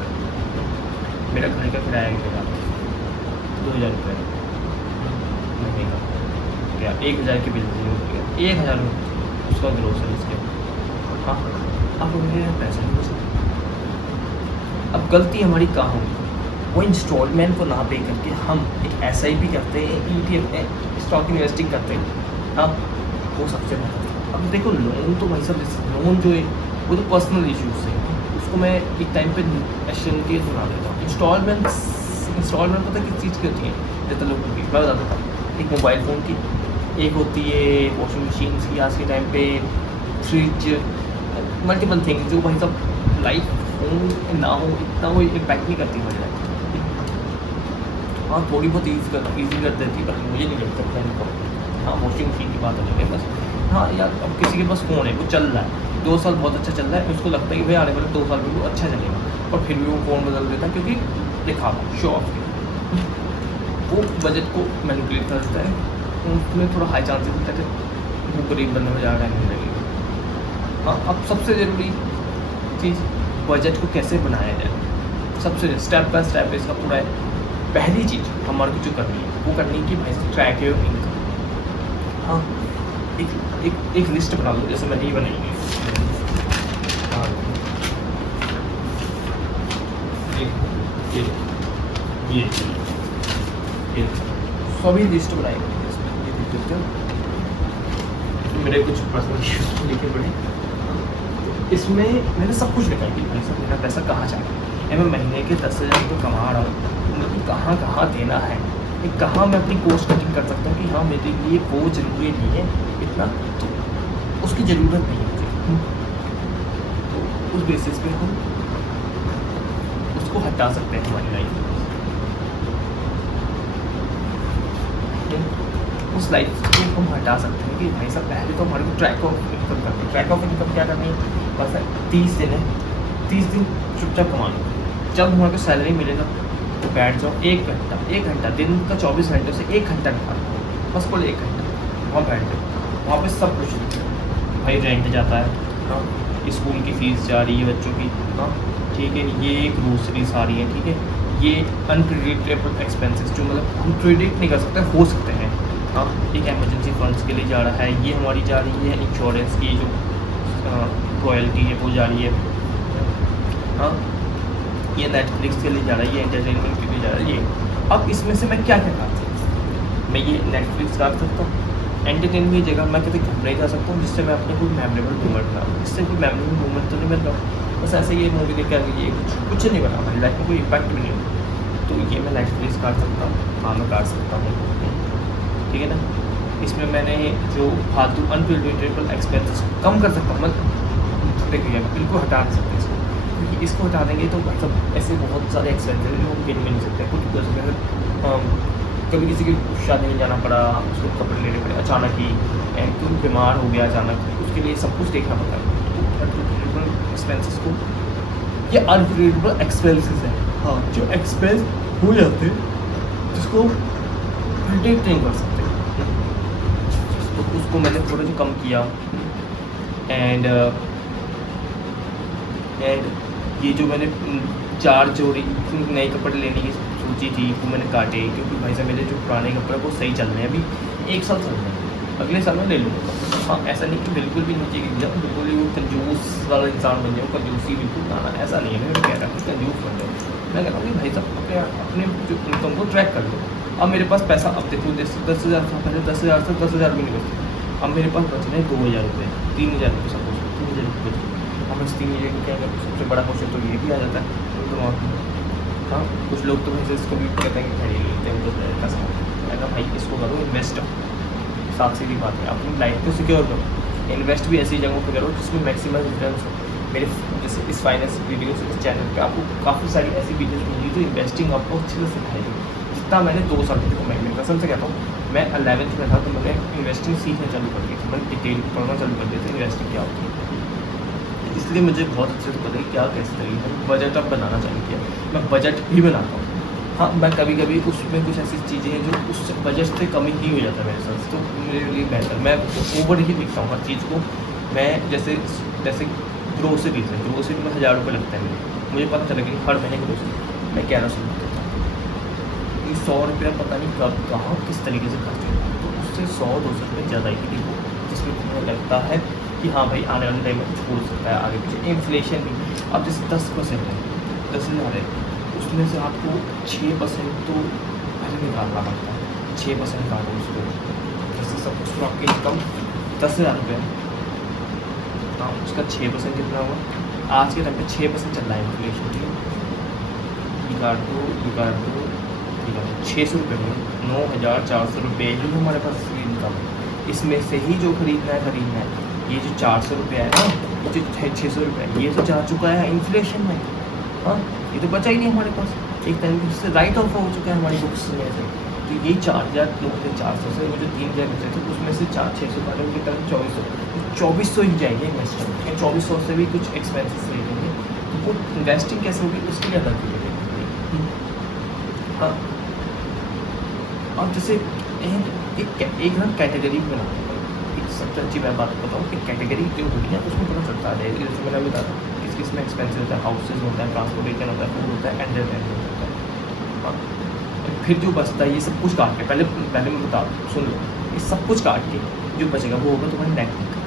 मेरा घर का किराया गिरा 2,000 रुपये महीने का, क्या 1,000 की बिल हो गया, 1,000 उसका ग्रोसरीज के। हाँ, अब मेरे पैसे नहीं बचे। अब गलती हमारी कहाँ होगी, वो इंस्टॉलमेंट को ना पे करके हम एक SIP करते हैं, ETF स्टॉक इन्वेस्टिंग करते हैं, हाँ वो सबसे बेहतर है। अब देखो लोन तो भाई साहब लोन जो है वो तो पर्सनल इश्यूज है, उसको मैं एक टाइम पे एशन के सुना देता हूँ। इंस्टॉलमेंट पता किस चीज़ की होती है, जैसे लोगों की मैं बताता था, एक मोबाइल फ़ोन की, एक होती है वॉशिंग मशीन की आज के टाइम पे, फ्रिज, मल्टीपल थिंग जो भाई साहब लाइफ हो ना हो इतना वो इम्पैक्ट नहीं करती हमारी लाइफ। हाँ थोड़ी बहुत ईजी कर देती है, पर मुझे नहीं लगता फ़ोन को। हाँ वॉशिंग मशीन की बात अलग है बस। हाँ यार अब किसी के पास फ़ोन है वो चल रहा है, 2 साल बहुत अच्छा चल रहा है, उसको लगता है कि भाई आने वाले 2 साल में वो अच्छा चलेगा, और फिर भी वो फ़ोन बदल देता है क्योंकि दिखावा शो ऑफ के, वो बजट को मैनिपुलेट करता है, उसमें थोड़ा हाई चांसेस होता है वो गरीब बनने में ज़्यादा टाइम नहीं लगेगा। हाँ अब सबसे ज़रूरी चीज़ बजट को कैसे बनाया जाए, सबसे स्टेप बाय स्टेप इसका पूरा है। पहली चीज़ हमारे को जो करनी है वो करनी है कि भाई ट्रैक योर इनकम। हाँ एक लिस्ट बना लो, जैसे मैंने ये बनाई है। हाँ ये सभी लिस्ट बनाई गई, मेरे कुछ पर्सनल इश्यूज लिखे पड़े, इसमें मैंने सब कुछ लिखा है कि भाई साहब मेरा पैसा कहाँ जाएगा, मैं महीने के 10,000 रुपये कमा रहा हूँ, मुझे कहाँ कहाँ देना है, कहाँ मैं अपनी कॉस्ट कटिंग कर सकता हूँ कि हाँ मेरे लिए वो ज़रूरी नहीं है इतना, तो उसकी ज़रूरत नहीं है मुझे, तो उस बेसिस पे हम उसको हटा सकते हैं हमारी लाइफ में, उस लाइफ को हम हटा सकते हैं कि भाई साहब पहले तो हमारे को ट्रैक ऑफ इनकम करनी है। ट्रैक ऑफ इनकम क्या करनी है, बस 30 दिन है, 30 दिन चुपचाप कमाना, जब हमारे को सैलरी मिलेगा तो बैठ जाओ 1 घंटा दिन का 24 घंटे से 1 घंटा निकालो, बस बोले 1 घंटा वहाँ बैठ जाओ, वहाँ पे सब कुछ भाई रेंट जाता है, हाँ स्कूल की फ़ीस जा रही है बच्चों की, हाँ ठीक है, ये ग्रोसरीज आ रही है, ठीक है, ये अनप्रेडिक्टेबल एक्सपेंसेस जो मतलब हम प्रेडिक्ट नहीं कर सकते, हो सकते हैं, हाँ एक एमरजेंसी फंड्स के लिए जा रहा है, ये हमारी जा रही है इंश्योरेंस की जो रॉयल्टी है वो जा रही है, हाँ ये नेटफ्लिक्स के लिए जा रहा है, ये एंटरटेनमेंट के लिए जा रहा है, ये अब इसमें से मैं क्या क्या कर सकता हूँ, मैं ये नेटफ्लिक्स कर सकता हूँ, एंटरटेनमेंट की जगह मैं कहीं घूमने जा सकता हूँ जिससे मैं अपने कोई मेमोरेबल मूवमेंट बनाऊँ, इससे कोई मेमोरेबल मूवमेंट तो नहीं मिल रहा, बस ऐसे ये मूवी देख कर ये कुछ नहीं बना, हमारी लाइफ में कोई इम्पैक्ट भी नहीं हो, तो ये मैं नेटफ्लिक्स काट सकता हूँ, हाँ मैं काट सकता हूँ, ठीक है ना। इसमें मैंने जो फालतू अनप्रेडिक्टेबल एक्सपेंसेस कम कर सकता हूँ, मैं देखिए बिल्कुल हटा नहीं सकते इसको, क्योंकि इसको हटा देंगे तो मतलब ऐसे बहुत सारे एक्सपेंसेस जो हम गिन भी नहीं सकते, कुछ कभी किसी की शादी में जाना पड़ा, उसको कपड़े लेने पड़े अचानक ही, एंड कोई बीमार हो गया अचानक, उसके लिए सब कुछ देखना पड़ता है। अनप्रेडिक्टेबल एक्सपेंसेस को, ये अनप्रेडिक्टेबल एक्सपेंसेस है, हाँ, जो एक्सपेंस हो जाते हैं जिसको प्रिडिक्ट नहीं कर सकते, तो उसको मैंने थोड़ा सा कम किया। एंड ये जो मैंने 4 जोड़ी नए कपड़े लेने की सोची थी वो मैंने काटे, क्योंकि भाई साहब मेरे जो पुराने कपड़े वो सही चल रहे हैं, अभी 1 साल चल रहे हैं, अगले साल में ले लूँगा। हाँ, ऐसा नहीं कि बिल्कुल भी नीचे गिर जाओ, बिल्कुल ही वो कंजूस वाला इंसान बन जाओ, कंजूसी बिल्कुल ना, ऐसा नहीं है। मैं कह रहा हूँ कंजूस बन जाओ, मैं कह रहा हूँ कि भाई साहब अपने जो इनकम को ट्रैक कर लो। अब मेरे पास पैसा, अब देखो 10,000 था पहले, 10,000 से 10,000 भी नहीं बचते, अब मेरे पास बच रहे हैं 2,000 रुपये, 3,000 रुपये सपोज, 3,000 रुपये। अब इस 3,000 की क्या है, सबसे बड़ा क्वेश्चन तो ये भी आ जाता है दिमाग में। हाँ, कुछ लोग तो वैसे इसको भी कहते हैं कि खड़े लेते हैं, तो पैसा अगर भाई इसको करो इन्वेस्ट, साफ सीधी बात है, अपनी लाइफ को सिक्योर करो, इन्वेस्ट भी ऐसी जगहों पर करो जिसमें मैक्सिमम रिटर्न हो। मेरे जैसे इस फाइनेंस वीडियोस, इस चैनल पे आपको काफ़ी सारी ऐसी वीडियोस मिली जो इन्वेस्टिंग आपको अच्छे से सिखाएगी। जितना मैंने 2 साल की, देखो मैं कसम से कहता हूँ, मैं 11th में था तो मैंने इन्वेस्टिंग सीखना चालू कर दी थी, मैंने डिटेल पढ़ना चालू कर दिया था इन्वेस्टिंग क्या होती है, इसलिए मुझे बहुत अच्छे से पता है क्या कैसे तरीके है। बजट अब बनाना चालू किया, मैं बजट भी बनाता हूँ। हाँ, मैं कभी कभी उसमें कुछ ऐसी चीज़ें हैं जो उससे बजट से कमी ही हो जाता है मेरे साथ, तो मेरे लिए बेहतर, मैं ओवर ही दिखता हूँ हर चीज़ को। मैं जैसे ग्रोसरीज है, ग्रोसरी में 1,000 रुपये लगता है मेरे, मुझे पता चला कि हर महीने ग्रोसरी मैं 1100 रुपये देता हूँ। ये 100 रुपया पता नहीं कब कहाँ किस तरीके से खर्च होता है, तो उससे 100-200 रुपये ज़्यादा ही देखो, जिसमें तुम्हें लगता है कि हाँ भाई आने वाले टाइम में कुछ हो सकता है आगे पीछे। इन्फ्लेशन भी अब जैसे 10% है, 10,000 है, उसमें से आपको 6% तो पहले निकालना पड़ता है, 6% काटो उसको, जैसे सब कुछ आपकी इनकम 10,000 रुपये, हाँ, उसका 6% कितना हुआ, आज के टाइम पे 6% चल रहा है इन्फ्लेशन, ठीक है, ये काट दो, ठीक है, 600 रुपये में 9,400 रुपये जो हमारे पास इनकम है, इसमें से ही जो खरीदना है, ये जो 400 रुपये है ना, जो 600 रुपये ये तो जा चुका है इन्फ्लेशन में। हाँ, ये तो बचा ही नहीं हमारे पास, एक तरीके से राइट ऑफ हो चुका है हमारी बुक्स में से। तो ये 4,000, 2,400 से वो जो 3,000 बचे थे उसमें से 600 काटे उनकी तरफ 2,400 ही जाएंगे इन्वेस्टमेंट, 2,400 से भी कुछ एक्सपेंसेस ले लेंगे, तो वो इन्वेस्टिंग कैसे होगी उसके लिए अलग वीडियो। हाँ, अब जैसे एक ना कैटेगरी बना, एक सबसे अच्छी मैं बात बताऊँ कि कैटेगरी जो होती है उसमें पता चलता है, जैसे मैंने अभी बताया किस किस में एक्सपेंसिव होता है, हाउसेज होता है, ट्रांसपोर्टेशन होता है, फूड होता है, एंटरटेनमेंट होता है। हाँ, फिर जो बचता है ये सब कुछ काट के, पहले मैं बता दूँ, सुन लो, ये सब कुछ काट के जो बचेगा वो होगा तुम्हारी नेट इनकम,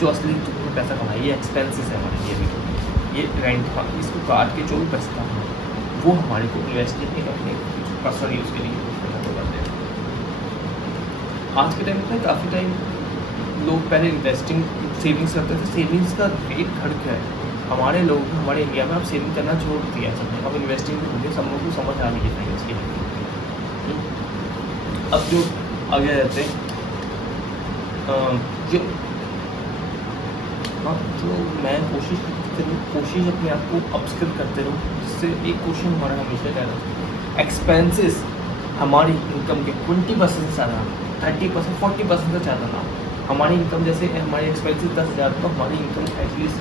जो असली तुमने पैसा कमाई, ये एक्सपेंसेस है हमारे लिए भी, ये रेंट, हाँ, इसको काट के जो भी बचता है वो हमारे को इन्वेस्टिंग अपने पर्सनल यूज़ के लिए यूज़ करना तो करते हैं। आज के टाइम में काफ़ी टाइम लोग पहले इन्वेस्टिंग सेविंग्स करते थे, सेविंग्स का रेट घट गया है हमारे लोग, हमारे इंडिया में अब सेविंग करना छोड़ दिया सबने, अब इन्वेस्टिंग भी होगी, सब लोगों को समझ आ रही है इसकी। अब जो आगे रहते हैं जो हाँ, जो मैं कोशिश अपने आप को अपस्किल करते रहूँ, जिससे एक क्वेश्चन हमारा हमेशा रहता है, एक्सपेंसेस हमारी इनकम के 20% से ज़्यादा, 30%, 40% से ज़्यादा ना, हमारी इनकम जैसे हमारे एक्सपेंसेस 10,000 तो हमारी इनकम एटलीस्ट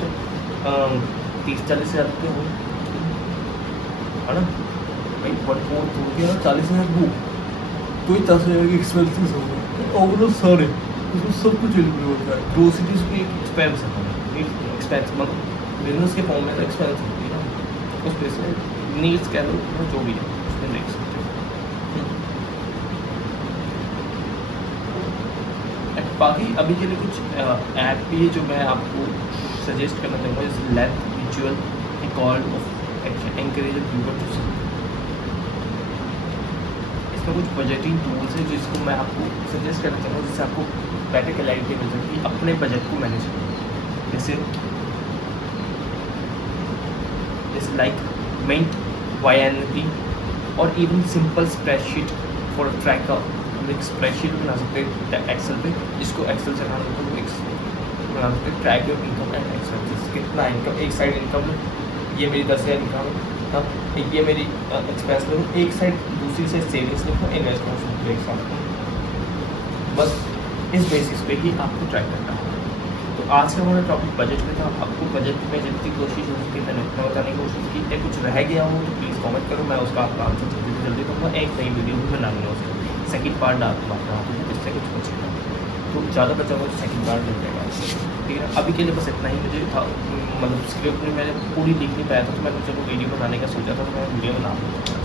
30-40 हज़ार रुपये हो, है ना भाई, 1/4 हो गया 40,000 वो, तो ही 10,000 के एक्सपेंसेस हो गए ओवरऑल सारे, उसमें सब कुछ इंक्लूड होता है। ग्रोसरीज भी एक एक्सपेंस है, एक्सपेंस मतलब बिजनेस के फॉर्म में तो एक्सपेंस होती है ना, उस वजह से नीड्स कह लो जो भी है उसमें देख सकते हो। बाकी अभी के लिए कुछ ऐप भी है जो मैं आपको सजेस्ट करना चाहूँगा, जैसे let ritual, a call of action, encourage viewer to see. इसमें कुछ बजटिंग टूल्स है जिसको मैं आपको सजेस्ट करना चाहूँगा, जिससे आपको बेटर क्लैरिटी मिल सकती है अपने बजट को मैनेज करने, जैसे लाइक मिंट, YNB और even simple spreadsheet for tracker. एक स्प्रेडशीट बना सकते हैं एक्सेल पे, जिसको एक्सेल से बना सकते हैं, बना सकते हैं track your income and expenses, कितना इनकम, एक साइड इनकम ये मेरी 10,000 इनकम है, ये मेरी एक्सपेंस है, एक साइड दूसरी से सेविंग्स लिखो, इन्वेस्टमेंट लिख सकते हो। बस इस बेसिस पे ही आपको ट्रैक करना होगा। तो आज का हमारा टॉपिक बजट में था। आपको बजट में जितनी कोशिश हो सकी मैंने उतना बताने की कोशिश की है। कुछ रह गया हो तो प्लीज़ कमेंट करो, मैं उसका आपका आंसर जल्दी से जल्दी दूँगा। एक नई वीडियो भी बना लूँगा, उसका सेकंड पार्ट डाल दूँगा इससे कुछ बचेगा तो ज़्यादा बचा हुआ तो सेकंड पार्ट मिल जाएगा, ठीक है। अभी के लिए बस इतना ही मुझे था, मतलब स्क्रिप्ट में मैंने पूरी लिख नहीं पाया था तो मैंने चलो वीडियो बनाने का सोचा था, तो मैं वीडियो बना दूँगा।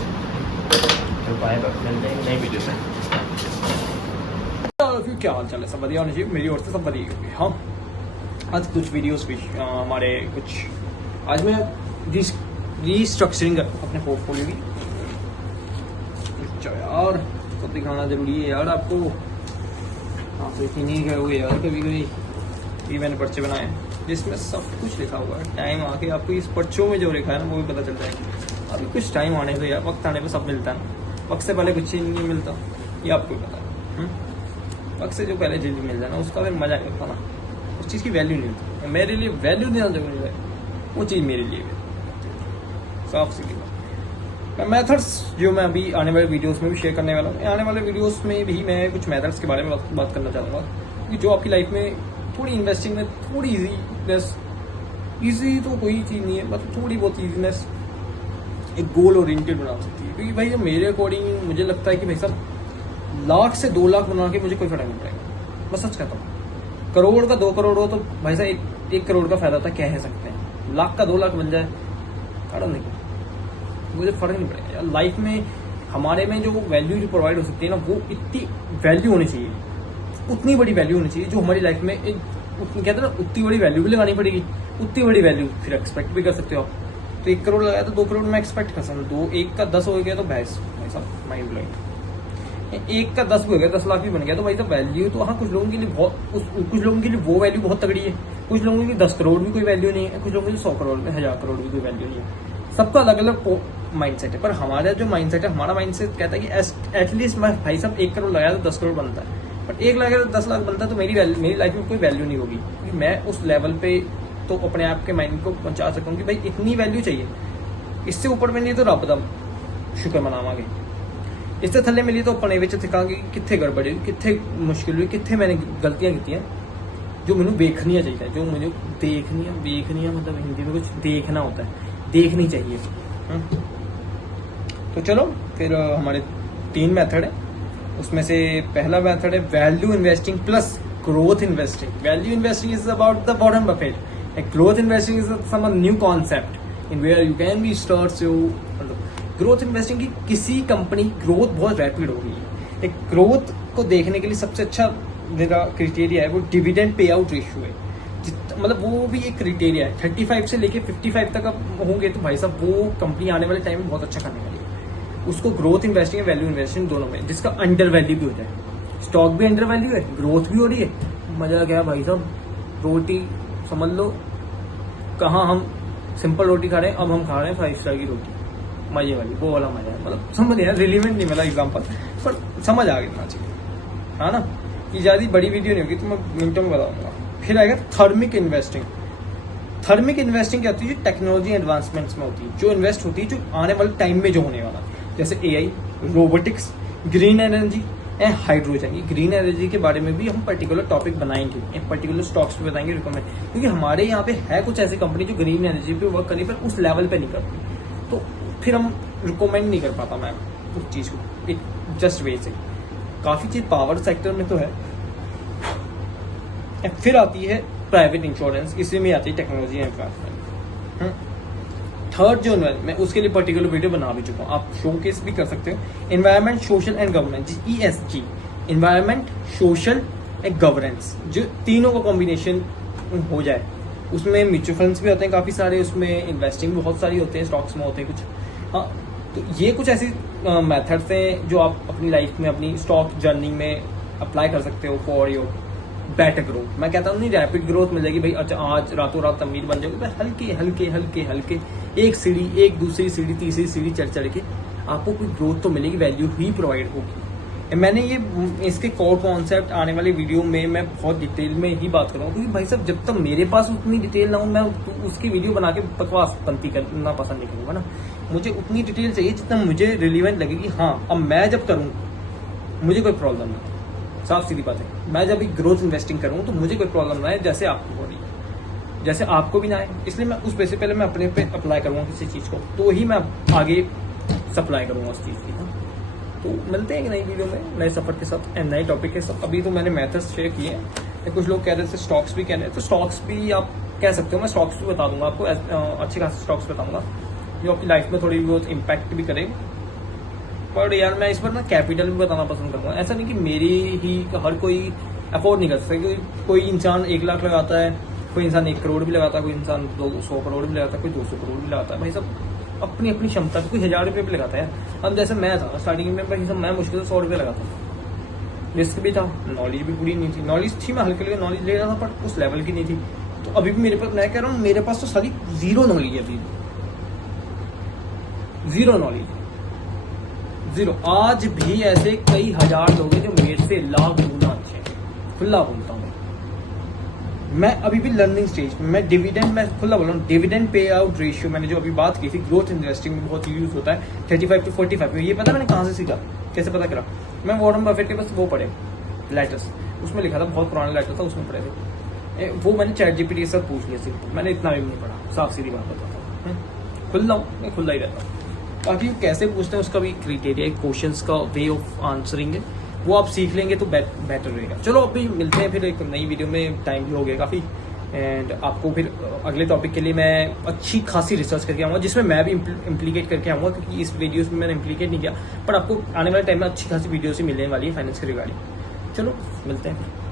तो बाय बाय, मिलते हैं नई वीडियो से। फिर क्या हाल चाल है? सब बढ़िया होना चाहिए, मेरी ओर से सब बढ़िया होगी। हाँ, आज कुछ वीडियोस भी हमारे कुछ, आज मैं रीस्ट्रक्चरिंग अपने पोर्टफोलियो की। यार सब दिखाना जरूरी है यार आपको। हाँ तो इतनी नहीं करोगे यार कभी कभी। ये मैंने पर्चे बनाए जिसमें सब कुछ लिखा हुआ है। टाइम आके आपको इस पर्चों में जो लिखा है ना वो भी पता चल जाएगा। अभी कुछ टाइम आने पे यार, वक्त आने पे सब मिलता है ना। वक्त से पहले कुछ नहीं मिलता, ये आपको पता है। वक्त से जो पहले चीज़ मिल जाए ना उसका फिर मजा नहीं होता ना, उस चीज़ की वैल्यू नहीं होती। मेरे लिए वैल्यू देना जरूरी है, वो चीज़ मेरे लिए साफ सीधी बात। मेथड्स जो मैं अभी आने वाले वीडियोस में भी शेयर करने वाला हूँ। आने वाले वीडियोस में भी मैं कुछ मेथड्स के बारे में बात करना चाहूँगा कि जो आपकी लाइफ में थोड़ी इन्वेस्टिंग में थोड़ी ईजी तो कोई चीज़ नहीं है, मतलब थोड़ी बहुत ईजीनेस एक गोल ओरिएंटेड बना सकती है। क्योंकि भाई जब मेरे अकॉर्डिंग मुझे लगता है कि भाई साहब 1,00,000 से 2,00,000 बना के मुझे कोई फर्क नहीं पड़ेगा। मैं सच कहता हूँ, करोड़ का 2 करोड़ हो तो भाई साहब 1 करोड़ का फायदा था, कह सकते हैं। 1,00,000 का 2,00,000 बन जाए कारण नहीं, मुझे फर्क नहीं पड़ेगा यार। लाइफ में हमारे में जो वैल्यू जो प्रोवाइड हो सकती है ना, वो इतनी वैल्यू होनी चाहिए, उतनी बड़ी वैल्यू होनी चाहिए जो हमारी लाइफ में एक कहते हैं ना, उतनी बड़ी वैल्यू भी लगानी पड़ेगी। उतनी बड़ी वैल्यू फिर एक्सपेक्ट भी कर सकते हो आप। तो 1 करोड़ लगाया तो 2 करोड़ में एक्सपेक्ट कर सकते हो। 1 का 10 हो गया तो भैंस, भाई साहब माइंड ब्लोइंग। 1 का 10 भी हो गया, 10 लाख भी बन गया तो भाई साहब वैल्यू तो हाँ कुछ लोगों के लिए बहुत, कुछ लोगों के लिए वो वैल्यू बहुत तगड़ी है, कुछ लोगों के लिए 10 करोड़ भी कोई वैल्यू नहीं है, कुछ लोगों के लिए 100 करोड़ में 1,000 करोड़ भी कोई वैल्यू नहीं है। सबका अलग अलग माइंडसेट है। पर हमारा जो माइंडसेट है, हमारा माइंडसेट कहता है कि एटलीस्ट मैं भाई साहब 1 करोड़ लगाया तो 10 करोड़ बनता है। बट 1 लगाया तो 10 लाख बनता है तो मेरी लाइफ में कोई वैल्यू नहीं होगी। क्योंकि मैं उस लेवल पे तो अपने आप के माइंड को पहुंचा सकूँ कि भाई इतनी वैल्यू चाहिए, इससे ऊपर में नहीं तो रब दा शुक्र मनावांगे, इससे थल्ले मिली तो अपने विच सिखांगे कितने गड़बड़ हुई, कितने मुश्किल हुई, कितने मैंने गलतियां की जो मैंने देखनी चाहिए, जो मुझे देखनी मतलब हिंदी में कुछ देखना होता है, देखनी चाहिए। तो चलो फिर हमारे 3 मेथड है, उसमें से पहला मेथड है value investing plus growth investing. Value investing is about the bottom Buffett, growth investing is some new concept in where you can be start you. Growth investing की किसी कंपनी ग्रोथ बहुत rapid हो गई है। एक growth को देखने के लिए सबसे अच्छा मेरा क्राइटेरिया है वो डिविडेंड पे आउट रेशियो है। मतलब वो भी एक क्राइटेरिया है। 35 से लेके 55 तक अब होंगे तो भाई साहब वो कंपनी आने वाले टाइम में बहुत अच्छा करने वाली है। उसको ग्रोथ इन्वेस्टिंग है, वैल्यू इन्वेस्टिंग दोनों में, जिसका अंडर वैल्यू भी हो जाए। स्टॉक भी अंडर वैल्यू है, ग्रोथ भी हो रही है, मजा क्या भाई साहब। रोटी समझ लो, कहाँ हम सिंपल रोटी खा रहे हैं, अब हम खा रहे हैं 5 स्टार की रोटी, मजे वाली, वो वाला मजा है। मतलब समझ यार, रिलीवेंट नहीं मिला एग्जाम्पल, पर समझ आ गया चाहिए, है ना। ये ज़्यादा बड़ी वीडियो नहीं होगी तो मैं मिनटों में बताऊंगा। फिर आएगा थर्मिक इन्वेस्टिंग। थर्मिक इन्वेस्टिंग क्या होती है? जो टेक्नोलॉजी एडवांसमेंट्स में होती है, जो इन्वेस्ट होती है जो आने वाले टाइम में जो होने वाला, जैसे AI, robotics, green energy and hydrogen. ये ग्रीन एनर्जी के बारे में भी हम पर्टिकुलर टॉपिक बनाएंगे, एक पर्टिकुलर स्टॉक्स पे बताएंगे रिकमेंड, क्योंकि हमारे यहाँ पे है कुछ ऐसी कंपनी जो ग्रीन एनर्जी पे वर्क करी पर उस लेवल पे नहीं करती, तो फिर हम रिकमेंड नहीं कर पाता मैं उस चीज़ को। एक जस्ट वे से काफ़ी चीज़ पावर सेक्टर में तो है। फिर आती है प्राइवेट इंश्योरेंस, इसी में आती है टेक्नोलॉजी एंड एडवांसमेंट। थर्ड जो मैं उसके लिए पर्टिकुलर वीडियो बना भी चुका हूँ, आप शोकेस भी कर सकते हो। Environment, social and governance, ESG, environment, social and governance, जो तीनों का कॉम्बिनेशन हो जाए, उसमें म्यूचुअल फंड्स भी होते हैं काफ़ी सारे, उसमें इन्वेस्टिंग भी बहुत सारी होते हैं, स्टॉक्स में होते हैं कुछ। हाँ, तो ये कुछ ऐसी मेथड्स हैं जो आप अपनी लाइफ में, अपनी स्टॉक जर्नी में अप्लाई कर सकते हो फॉर योर बेटर ग्रोथ। मैं कहता हूँ नहीं रैपिड ग्रोथ मिल जाएगी भाई, अच्छा आज रातों रात अमीर बन जाओगे, हल्के हल्के हल्के हल्के एक सीढ़ी, एक दूसरी सीढ़ी, तीसरी सीढ़ी चढ़ चढ़ के आपको कोई ग्रोथ तो मिलेगी, वैल्यू ही प्रोवाइड होगी। मैंने ये इसके कोर कॉन्सेप्ट आने वाली वीडियो में मैं बहुत डिटेल में ही बात करूँगा, क्योंकि भाई साहब जब तक मेरे पास उतनी डिटेल ना हो मैं उसकी वीडियो बना के बकवास पंती करना पसंद नहीं करूँगा ना। मुझे उतनी डिटेल चाहिए जितना मुझे रिलीवेंट लगे कि हाँ अब मैं जब करूँ मुझे कोई प्रॉब्लम नहीं। साफ सीधी बात है, मैं जब ग्रोथ इन्वेस्टिंग करूँ तो मुझे कोई प्रॉब्लम ना आए, जैसे आपको हो रही है, जैसे आपको भी ना आए। इसलिए मैं उस पैसे पहले मैं अपने पे अप्लाई करूँगा किसी चीज़ को, तो ही मैं आगे सप्लाई करूँगा उस चीज़ की। तो मिलते हैं एक नई वीडियो में नए सफर के साथ एंड नए टॉपिक के साथ। अभी तो मैंने मेथड्स शेयर किए हैं, कुछ लोग कह रहे थे स्टॉक्स भी कह रहे हैं, तो स्टॉक्स भी आप कह सकते हो, मैं स्टॉक्स भी बता दूंगा आपको, अच्छे खासे स्टॉक्स बताऊंगा जो आपकी लाइफ में थोड़ी बहुत इम्पैक्ट भी करेंगे। पर यार मैं इस पर ना कैपिटल भी बताना पसंद करूँगा। ऐसा नहीं कि मेरी ही हर कोई अफोर्ड नहीं कर सकता, क्योंकि कोई इंसान 1 लाख लगाता है, कोई इंसान 1 करोड़ भी लगाता है, कोई इंसान 200 करोड़ भी लगाता है, कोई 200 करोड़ भी लगाता है। भाई सब अपनी अपनी क्षमता, कोई 1000 रुपये भी लगाता है। अब जैसे मैं था स्टार्टिंग में भाई सब मैं मुश्किल से 100 रुपये लगाता था, रिस्क भी था, नॉलेज भी पूरी नहीं थी, नॉलेज थी मैं हल्के हल्के नॉलेज ले रहा था पर उस लेवल की नहीं थी। तो अभी भी मेरे पास, मैं कह रहा हूँ मेरे पास तो सारी जीरो नॉलेज है, अभी जीरो नॉलेज, जीरो। आज भी ऐसे कई हजार लोग हैं जो मेरे से लाख गुना अच्छे हैं, खुला बोलता हूँ मैं अभी भी लर्निंग स्टेज में। मैं डिविडेंड, मैं खुला बोल रहा हूँ, डिविडेंड पे आउट रेशियो मैंने जो अभी बात की थी ग्रोथ इन्वेस्टिंग में बहुत यूज होता है 35 to 45 में। ये पता मैंने कहाँ से सीखा, कैसे पता करा? मैं वॉरेन बफेट के बस वो पढ़े लेटर्स, उसमें लिखा था, बहुत पुराना लेटर था, उसमें पढ़े थे वो। मैंने चैट जीपीटी से पूछ लिया सिर्फ, मैंने इतना भी नहीं पढ़ा, साफ सीधी बात बताता हूँ। खुला हूँ मैं, खुला ही रहता हूँ। बाकी कैसे पूछते हैं उसका भी क्राइटेरिया, क्वेश्चंस का वे ऑफ आंसरिंग है, वो आप सीख लेंगे तो बेटर रहेगा। चलो अभी मिलते हैं फिर एक नई वीडियो में, टाइम भी हो गया काफ़ी, एंड आपको फिर अगले टॉपिक के लिए मैं अच्छी खासी रिसर्च करके आऊँगा, जिसमें मैं भी इम्प्लीकेट करके आऊँगा, क्योंकि इस वीडियोस में मैंने इम्प्लीकेट नहीं किया, पर आपको आने वाले टाइम में अच्छी खासी वीडियोस ही मिलने वाली है फाइनेंस के रिगार्डिंग। चलो मिलते हैं।